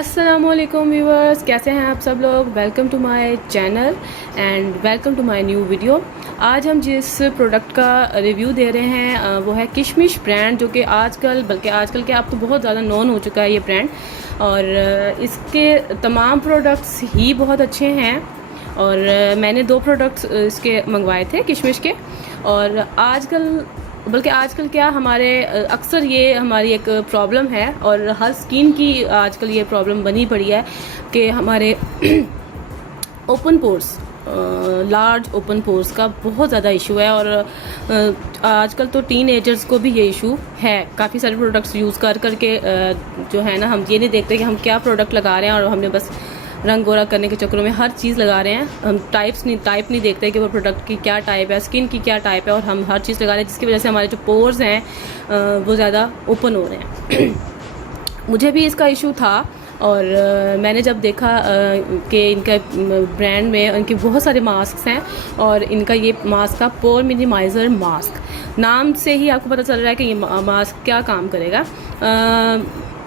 अस्सलामुअलैकुम व्यूवर्स, कैसे हैं आप सब लोग। Welcome to my channel and welcome to my new video. आज हम जिस प्रोडक्ट का रिव्यू दे रहे हैं वो है किशमिश ब्रांड, जो कि आजकल के अब तो बहुत ज़्यादा नोन हो चुका है ये ब्रांड। और इसके तमाम प्रोडक्ट्स ही बहुत अच्छे हैं। और मैंने 2 प्रोडक्ट्स इसके मंगवाए थे किशमिश के। और आजकल क्या हमारे अक्सर ये हमारी एक प्रॉब्लम है और हर स्किन की आजकल ये प्रॉब्लम बनी पड़ी है कि हमारे open pores, large open pores का बहुत ज़्यादा इशू है। और आजकल तो टीनेजर्स को भी ये इशू है। काफ़ी सारे प्रोडक्ट्स यूज़ करके जो है ना, हम ये नहीं देखते कि हम क्या प्रोडक्ट लगा रहे हैं, और हमने बस रंग गोरा करने के चक्करों में हर चीज़ लगा रहे हैं। हम टाइप नहीं देखते कि वो प्रोडक्ट की क्या टाइप है, स्किन की क्या टाइप है, और हम हर चीज़ लगा रहे हैं जिसकी वजह से हमारे जो पोर्स हैं वो ज़्यादा ओपन हो रहे हैं। मुझे भी इसका इशू था। और मैंने जब देखा कि इनका ब्रांड में इनके बहुत सारे मास्क हैं, और इनका ये मास्क था पोर मिनिमाइज़र मास्क। नाम से ही आपको पता चल रहा है कि ये मास्क क्या काम करेगा।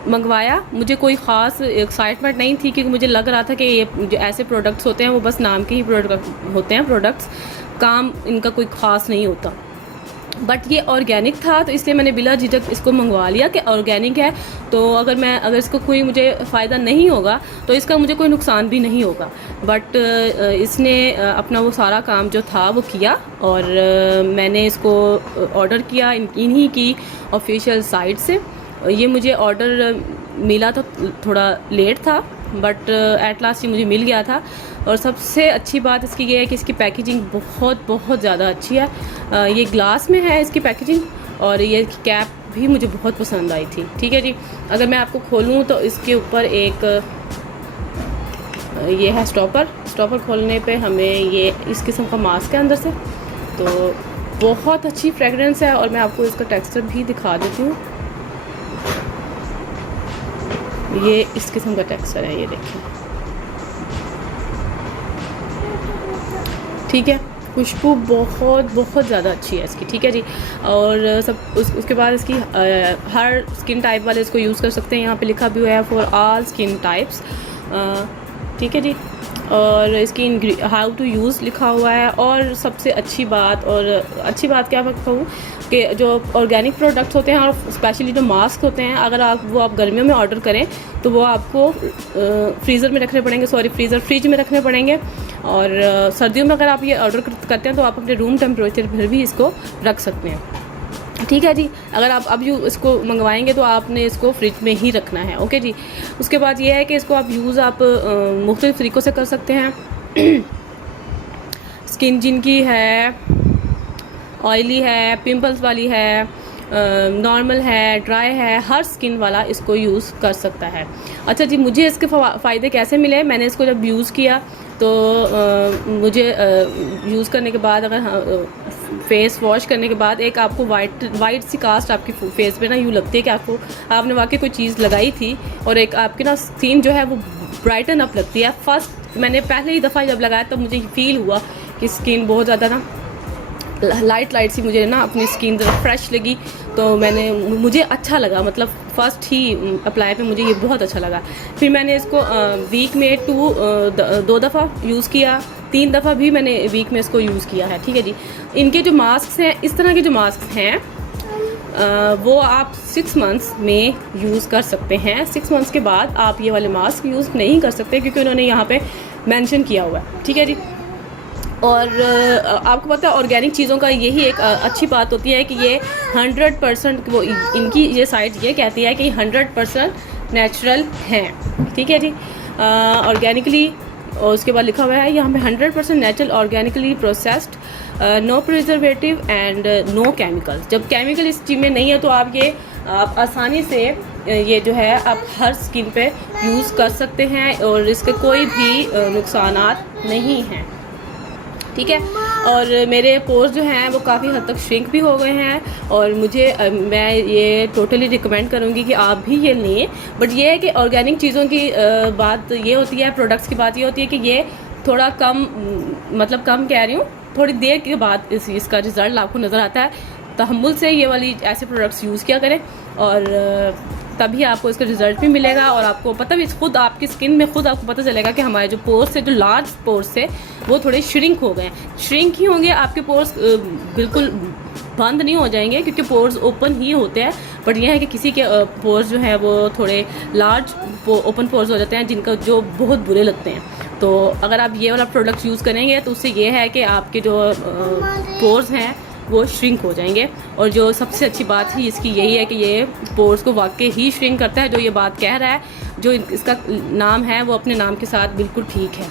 मंगवाया, मुझे कोई ख़ास एक्साइटमेंट नहीं थी, क्योंकि मुझे लग रहा था कि ये जो ऐसे प्रोडक्ट्स होते हैं वो बस नाम के ही प्रोडक्ट होते हैं, प्रोडक्ट्स काम इनका कोई ख़ास नहीं होता। बट ये ऑर्गेनिक था, तो इसलिए मैंने बिला झिझक इसको मंगवा लिया कि ऑर्गेनिक है, तो अगर इसको कोई मुझे फ़ायदा नहीं होगा तो इसका मुझे कोई नुकसान भी नहीं होगा। बट इसने अपना वो सारा काम जो था वो किया। और मैंने इसको ऑर्डर किया इन्हीं की ऑफिशियल साइट से। ये मुझे ऑर्डर मिला तो थोड़ा लेट था, बट एट लास्ट ये मुझे मिल गया था। और सबसे अच्छी बात इसकी ये है कि इसकी पैकेजिंग बहुत ज़्यादा अच्छी है। ये ग्लास में है इसकी पैकेजिंग, और ये कैप भी मुझे बहुत पसंद आई थी। ठीक है जी, अगर मैं आपको खोलूँ तो इसके ऊपर एक ये है स्टॉपर खोलने पे हमें ये इस किस्म का मास्क है अंदर से, तो बहुत अच्छी फ्रेगरेंस है। और मैं आपको इसका टेक्सचर भी दिखा देती हूँ। ये इस किस्म का टेक्सचर है, ये देखिए। ठीक है, खुशबू बहुत ज़्यादा अच्छी है इसकी। ठीक है जी। और उसके बाद इसकी हर स्किन टाइप वाले इसको यूज़ कर सकते हैं। यहाँ पे लिखा भी हुआ है फॉर ऑल स्किन टाइप्स। ठीक है जी। और इसकी हाउ टू यूज़ लिखा हुआ है। और सबसे अच्छी बात क्या मैं कहूँ कि जो ऑर्गेनिक प्रोडक्ट्स होते हैं और स्पेशली जो मास्क होते हैं, अगर आप गर्मियों में ऑर्डर करें तो वो आपको फ्रीज़र में रखने पड़ेंगे। और सर्दियों में अगर आप ये ऑर्डर करते हैं तो आप अपने रूम टेम्परेचर पर भी इसको रख सकते हैं। ठीक है जी। अगर आप अब इसको मंगवाएंगे तो आपने इसको फ्रिज में ही रखना है। ओके जी। उसके बाद ये है कि इसको आप मुख्तलिफ तरीक़ों से कर सकते हैं। स्किन जिनकी है ऑयली है, पिंपल्स वाली है, नॉर्मल है, ड्राई है, हर स्किन वाला इसको यूज़ कर सकता है। अच्छा जी, मुझे इसके फ़ायदे कैसे मिले। मैंने इसको जब यूज़ किया तो मुझे यूज़ करने के बाद, अगर फेस वॉश करने के बाद एक आपको वाइट सी कास्ट आपकी फेस पे ना यूँ लगती है कि आपने वाकई कोई चीज़ लगाई थी। और एक आपकी ना स्किन जो है वो ब्राइटन अप लगती है। मैंने पहले ही दफ़ा जब लगाया तब मुझे फील हुआ कि स्किन बहुत ज़्यादा ना लाइट सी मुझे ना अपनी स्किन फ्रेश लगी। तो मुझे अच्छा लगा, मतलब फ़र्स्ट ही अप्लाई पे मुझे ये बहुत अच्छा लगा। फिर मैंने इसको वीक में 2 दफ़ा यूज़ किया, 3 दफ़ा भी मैंने वीक में इसको यूज़ किया है। ठीक है जी। इनके जो मास्क हैं, इस तरह के जो मास्क हैं वो आप 6 मंथ्स में यूज़ कर सकते हैं। 6 मंथ्स के बाद आप ये वाले मास्क यूज़ नहीं कर सकते, क्योंकि उन्होंने यहाँ पे मेंशन किया हुआ है। ठीक है जी। और आपको पता है ऑर्गेनिक चीज़ों का यही एक अच्छी बात होती है कि ये 100% वो इनकी ये साइट ये कहती है कि 100% नेचुरल हैं। ठीक है जी। ऑर्गेनिकली, और उसके बाद लिखा हुआ है यहाँ पे 100% natural, organically processed, no preservative and no chemicals. जब केमिकल इस चीज़ में नहीं है तो आप आसानी से ये जो है आप हर स्किन पे यूज़ कर सकते हैं, और इसके कोई भी नुकसानात नहीं हैं। ठीक है। और मेरे पोर्स जो हैं वो काफ़ी हद तक श्रिंक भी हो गए हैं, और मैं ये टोटली रिकमेंड करूँगी कि आप भी ये लें। बट ये है कि ऑर्गेनिक चीज़ों की बात ये होती है, प्रोडक्ट्स की बात ये होती है कि ये थोड़ा कम कह रही हूँ, थोड़ी देर के बाद इसका रिज़ल्ट आपको नज़र आता है। तहम्मुल से ये वाली ऐसे प्रोडक्ट्स यूज़ किया करें। और तभी आपको इसका रिजल्ट भी मिलेगा और आपको पता भी खुद आपकी स्किन में खुद आपको पता चलेगा कि हमारे जो पोर्स थे, जो लार्ज पोर्स थे, वो थोड़े श्रिंक हो गए। श्रिंक ही होंगे, आपके पोर्स बिल्कुल बंद नहीं हो जाएंगे क्योंकि पोर्स ओपन ही होते हैं, बट यह है कि किसी के पोर्स जो हैं वो थोड़े लार्ज ओपन पोर्स हो जाते हैं जिनका जो बहुत बुरे लगते हैं। तो अगर आप ये वाला प्रोडक्ट यूज़ करेंगे तो उससे ये है कि आपके जो पोर्स हैं वो श्रिंक हो जाएंगे। और जो सबसे अच्छी बात ही इसकी यही है कि ये पोर्स को वाकई ही श्रिंक करता है। जो ये बात कह रहा है, जो इसका नाम है, वो अपने नाम के साथ बिल्कुल ठीक है।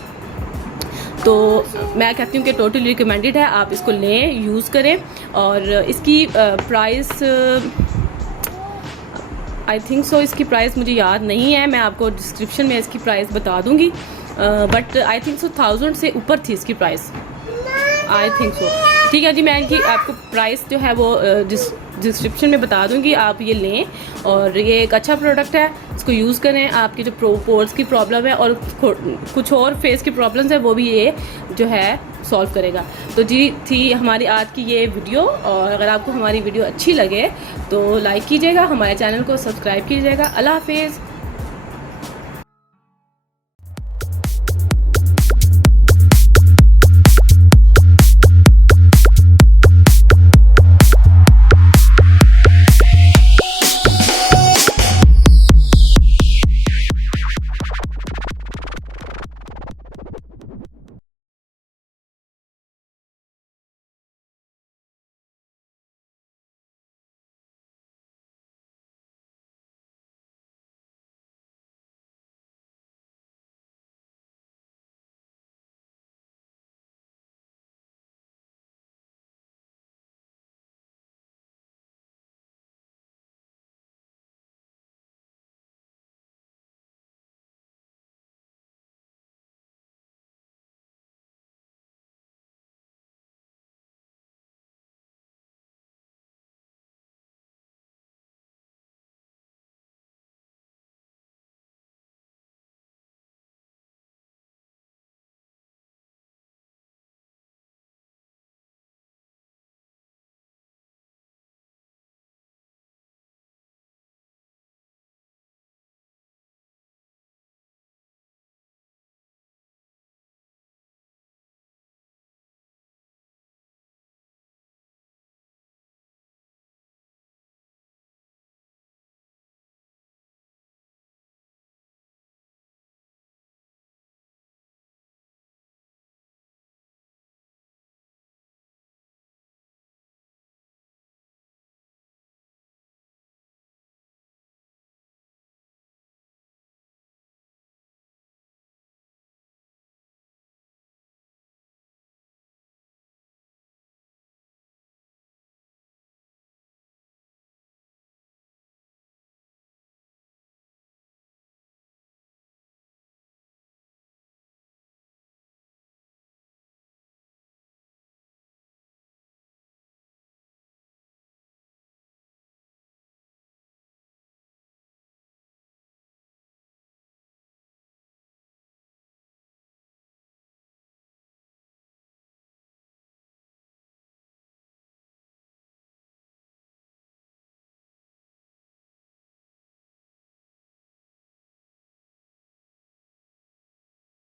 तो मैं कहती हूँ कि टोटली रिकमेंडेड है, आप इसको लें, यूज़ करें। और इसकी प्राइस आई थिंक सो, इसकी प्राइस मुझे याद नहीं है, मैं आपको डिस्क्रिप्शन में इसकी प्राइस बता दूँगी, बट आई थिंक सो 1000 से ऊपर थी इसकी प्राइस, आई थिंक सो। ठीक है जी, मैं इनकी आपको प्राइस जो है वो डिस्क्रिप्शन में बता दूंगी, आप ये लें। और ये एक अच्छा प्रोडक्ट है, इसको यूज़ करें। आपकी जो पोर्स की प्रॉब्लम है और कुछ और फेस की प्रॉब्लम्स है वो भी ये जो है सॉल्व करेगा। तो जी थी हमारी आज की ये वीडियो, और अगर आपको हमारी वीडियो अच्छी लगे तो लाइक कीजिएगा, हमारे चैनल को सब्सक्राइब कीजिएगा। अल्लाह हाफिज़।